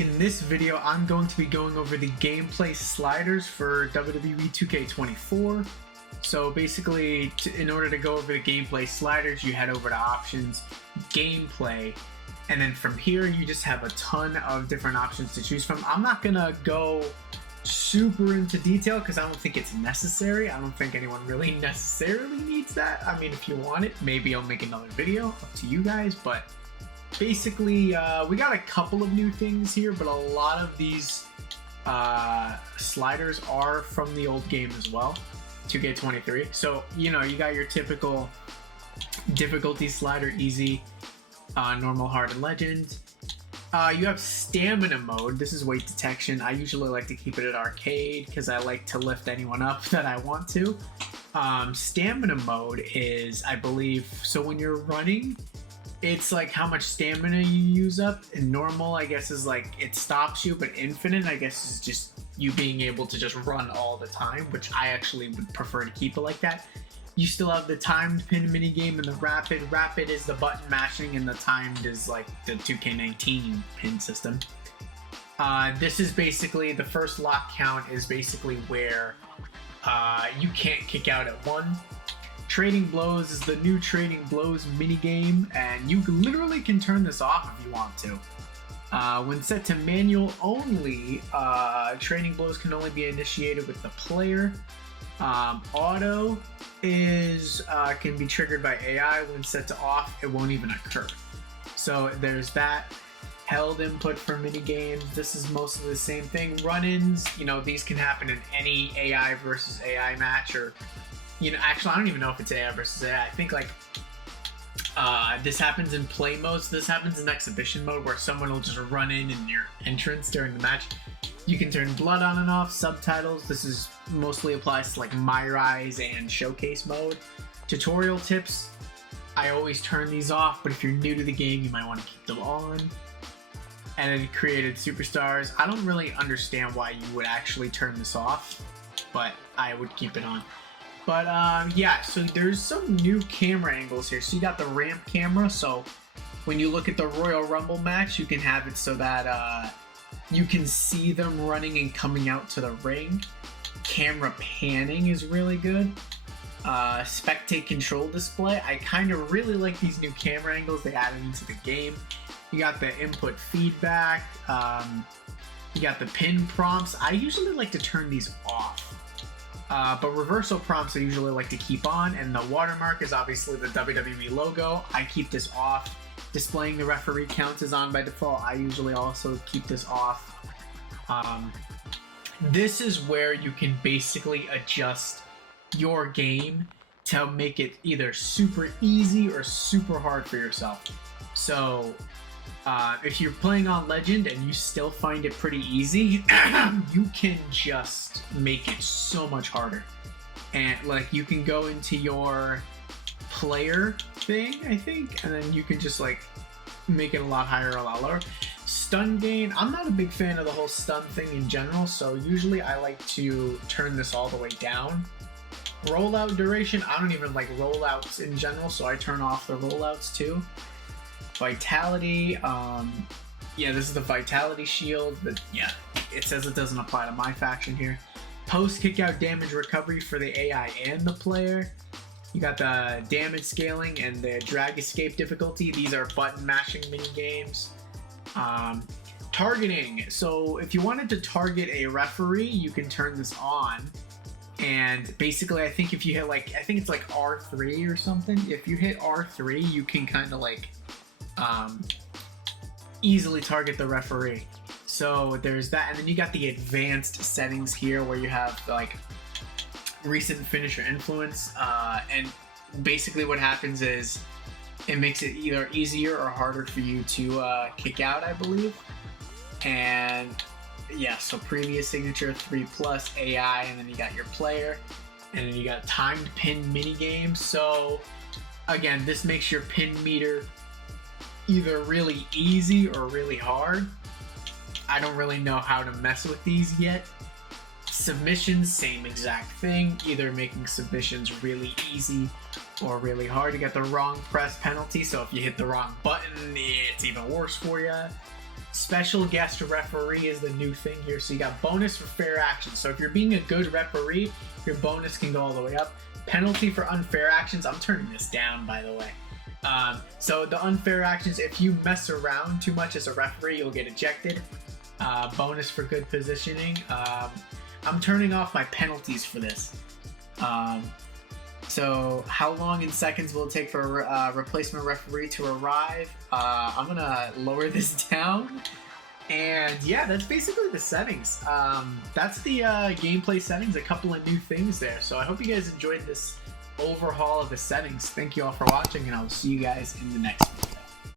In this video, I'm going to be going over the gameplay sliders for WWE 2K24. So basically, in order to go over the gameplay sliders, you head over to options, gameplay, and then from here you just have a ton of different options to choose from. I'm not gonna go super into detail because I don't think it's necessary. I don't think anyone really necessarily needs that. I mean, if you want it, maybe I'll make another video, up to you guys, but basically, we got a couple of new things here, but a lot of these sliders are from the old game as well, 2K23. So, you know, you got your typical difficulty slider, easy, normal, hard, and legend. You have stamina mode. This is weight detection. I usually like to keep it at arcade because I like to lift anyone up that I want to. Stamina mode is, I believe, so when you're running, it's like how much stamina you use up, and normal, I guess, is like it stops you, but infinite, I guess, is just you being able to just run all the time, which I actually would prefer to keep it like that. You still have the timed pin minigame and the rapid. Rapid is the button mashing, and the timed is like the 2K19 pin system. This is basically, the first lock count is basically where you can't kick out at one. Trading Blows is the new Trading Blows minigame, and you literally can turn this off if you want to. When set to manual only, Trading Blows can only be initiated with the player. Auto is can be triggered by AI. When set to off, it won't even occur. So there's that. Held input for minigames. This is mostly the same thing. Run-ins, you know, these can happen in any AI versus AI match, or you know, actually, I don't even know if it's AI versus AI. I think like this happens in play modes. This happens in exhibition mode, where someone will just run in your entrance during the match. You can turn blood on and off. Subtitles. This is mostly applies to like My Rise and Showcase mode. Tutorial tips. I always turn these off, but if you're new to the game, you might want to keep them on. And then created superstars. I don't really understand why you would actually turn this off, but I would keep it on. But yeah, so there's some new camera angles here. So you got the ramp camera, so when you look at the Royal Rumble match, you can have it so that you can see them running and coming out to the ring. Camera panning is really good. Spectate control display. I kind of really like these new camera angles they added into the game. You got the input feedback. You got the pin prompts. I usually like to turn these off. But reversal prompts I usually like to keep on, and the watermark is obviously the WWE logo. I keep this off. Displaying the referee count is on by default. I usually also keep this off. This is where you can basically adjust your game to make it either super easy or super hard for yourself. So if you're playing on Legend and you still find it pretty easy, you can just make it so much harder. And like, you can go into your player thing, I think, and then you can just like make it a lot higher or a lot lower. Stun gain, I'm not a big fan of the whole stun thing in general, so usually I like to turn this all the way down. Rollout duration, I don't even like rollouts in general, so I turn off the rollouts too. Vitality, yeah, this is the Vitality Shield, but yeah, it says it doesn't apply to my faction here. Post kickout damage recovery for the AI and the player. You got the damage scaling and the drag escape difficulty. These are button mashing mini games. Targeting, so if you wanted to target a referee, you can turn this on. And basically, I think if you hit like, I think it's like R3 or something. If you hit R3, you can kind of like easily target the referee. So there's that, and then you got the advanced settings here where you have like recent finisher influence, and basically what happens is it makes it either easier or harder for you to kick out, I believe. And yeah, so previous signature, 3+ AI, and then you got your player, and then you got timed pin minigame. So again, this makes your pin meter either really easy or really hard. I don't really know how to mess with these yet. Submissions, same exact thing, either making submissions really easy or really hard. You get the wrong press penalty, so if you hit the wrong button, it's even worse for you. Special guest referee is the new thing here. So you got bonus for fair action. So if you're being a good referee, your bonus can go all the way up. Penalty for unfair actions. I'm turning this down, by the way. So the unfair actions, if you mess around too much as a referee, you'll get ejected. Bonus for good positioning. I'm turning off my penalties for this. So how long in seconds will it take for a replacement referee to arrive? I'm gonna lower this down. And yeah, that's basically the settings. That's the gameplay settings, a couple of new things there. So I hope you guys enjoyed this overhaul of the settings. Thank you all for watching, and I'll see you guys in the next one.